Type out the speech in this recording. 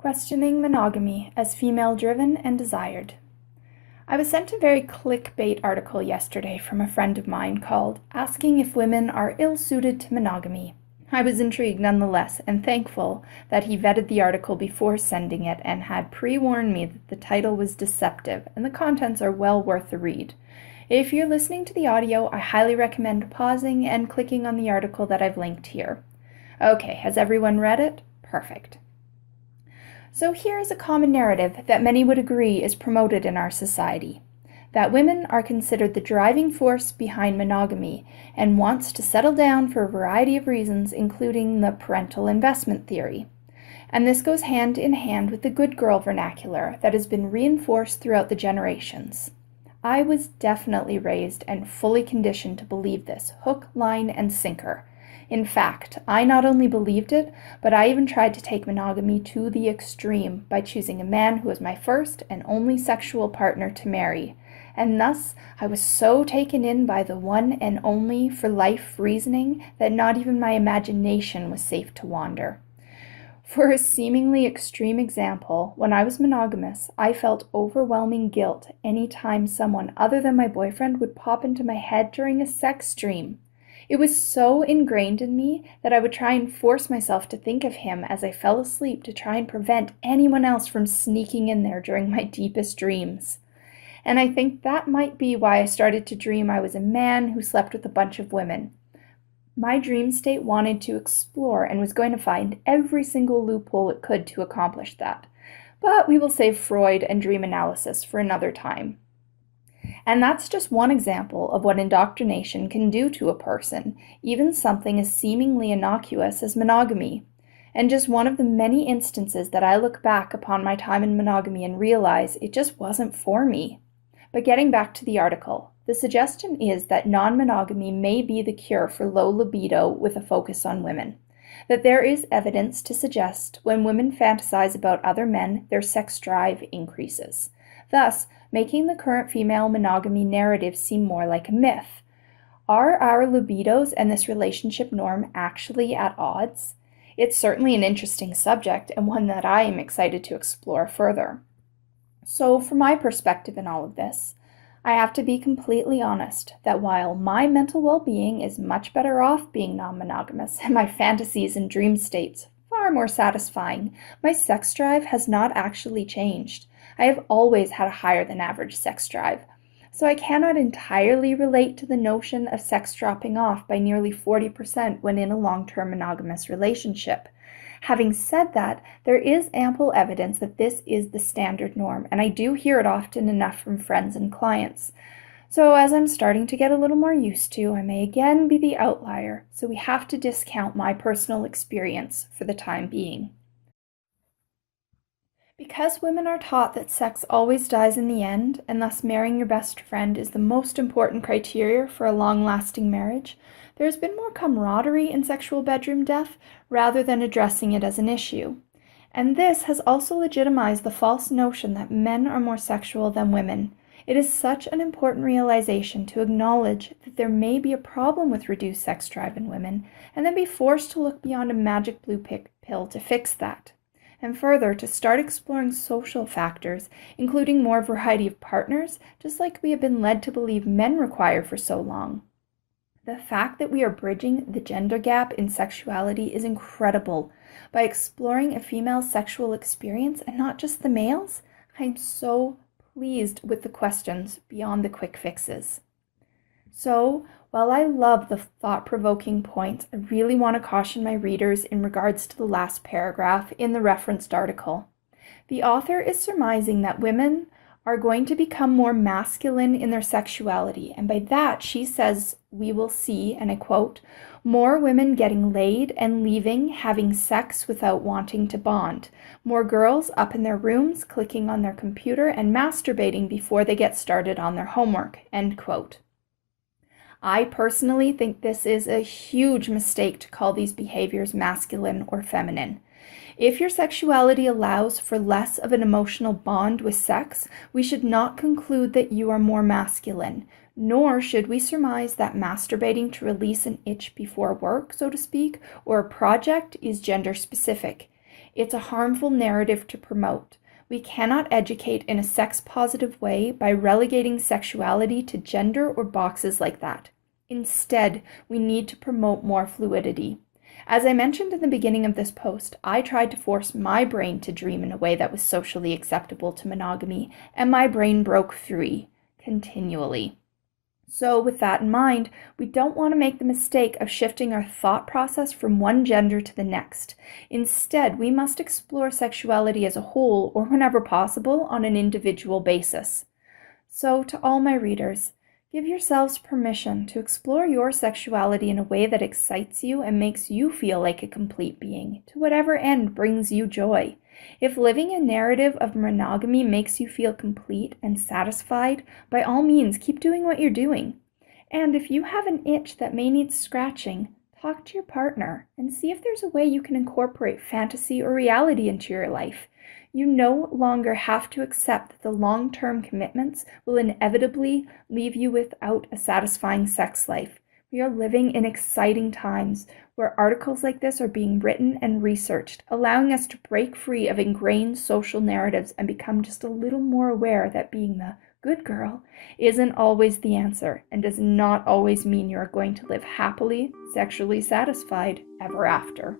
Questioning monogamy as female-driven and desired. I was sent a very clickbait article yesterday from a friend of mine called "Asking if Women Are Ill-Suited to Monogamy." I was intrigued nonetheless and thankful that he vetted the article before sending it and had pre-warned me that the title was deceptive and the contents are well worth the read. If you're listening to the audio, I highly recommend pausing and clicking on the article that I've linked here. Okay, has everyone read it? Perfect. So here is a common narrative that many would agree is promoted in our society, that women are considered the driving force behind monogamy and wants to settle down for a variety of reasons, including the parental investment theory. And this goes hand in hand with the good girl vernacular that has been reinforced throughout the generations. I was definitely raised and fully conditioned to believe this, hook, line, and sinker. In fact, I not only believed it, but I even tried to take monogamy to the extreme by choosing a man who was my first and only sexual partner to marry. And thus, I was so taken in by the one and only for life reasoning that not even my imagination was safe to wander. For a seemingly extreme example, when I was monogamous, I felt overwhelming guilt any time someone other than my boyfriend would pop into my head during a sex dream. It was so ingrained in me that I would try and force myself to think of him as I fell asleep to try and prevent anyone else from sneaking in there during my deepest dreams. And I think that might be why I started to dream I was a man who slept with a bunch of women. My dream state wanted to explore and was going to find every single loophole it could to accomplish that. But we will save Freud and dream analysis for another time. And that's just one example of what indoctrination can do to a person, even something as seemingly innocuous as monogamy. And just one of the many instances that I look back upon my time in monogamy and realize it just wasn't for me. But getting back to the article, the suggestion is that non-monogamy may be the cure for low libido with a focus on women. That there is evidence to suggest when women fantasize about other men, their sex drive increases, thus making the current female monogamy narrative seem more like a myth. Are our libidos and this relationship norm actually at odds? It's certainly an interesting subject and one that I am excited to explore further. So from my perspective in all of this, I have to be completely honest that while my mental well-being is much better off being non-monogamous and my fantasies and dream states far more satisfying, my sex drive has not actually changed. I have always had a higher than average sex drive, so I cannot entirely relate to the notion of sex dropping off by nearly 40% when in a long-term monogamous relationship. Having said that, there is ample evidence that this is the standard norm, and I do hear it often enough from friends and clients. So as I'm starting to get a little more used to, I may again be the outlier, so we have to discount my personal experience for the time being. Because women are taught that sex always dies in the end, and thus marrying your best friend is the most important criteria for a long-lasting marriage, there has been more camaraderie in sexual bedroom death rather than addressing it as an issue. And this has also legitimized the false notion that men are more sexual than women. It is such an important realization to acknowledge that there may be a problem with reduced sex drive in women, and then be forced to look beyond a magic blue pill to fix that. And further, to start exploring social factors, including more variety of partners, just like we have been led to believe men require for so long. The fact that we are bridging the gender gap in sexuality is incredible. By exploring a female's sexual experience and not just the male's, I'm so pleased with the questions beyond the quick fixes. So, while I love the thought-provoking points, I really want to caution my readers in regards to the last paragraph in the referenced article. The author is surmising that women are going to become more masculine in their sexuality, and by that she says we will see, and I quote, more women getting laid and leaving, having sex without wanting to bond. More girls up in their rooms, clicking on their computer and masturbating before they get started on their homework, end quote. I personally think this is a huge mistake to call these behaviors masculine or feminine. If your sexuality allows for less of an emotional bond with sex, we should not conclude that you are more masculine, nor should we surmise that masturbating to release an itch before work, so to speak, or a project is gender specific. It's a harmful narrative to promote. We cannot educate in a sex-positive way by relegating sexuality to gender or boxes like that. Instead, we need to promote more fluidity. As I mentioned in the beginning of this post, I tried to force my brain to dream in a way that was socially acceptable to monogamy, and my brain broke free continually. So with that in mind, we don't want to make the mistake of shifting our thought process from one gender to the next. Instead, we must explore sexuality as a whole, or whenever possible, on an individual basis. So to all my readers, give yourselves permission to explore your sexuality in a way that excites you and makes you feel like a complete being, to whatever end brings you joy. If living a narrative of monogamy makes you feel complete and satisfied, by all means, keep doing what you're doing. And if you have an itch that may need scratching, talk to your partner and see if there's a way you can incorporate fantasy or reality into your life. You no longer have to accept that the long-term commitments will inevitably leave you without a satisfying sex life. We are living in exciting times where articles like this are being written and researched, allowing us to break free of ingrained social narratives and become just a little more aware that being the good girl isn't always the answer and does not always mean you are going to live happily, sexually satisfied ever after.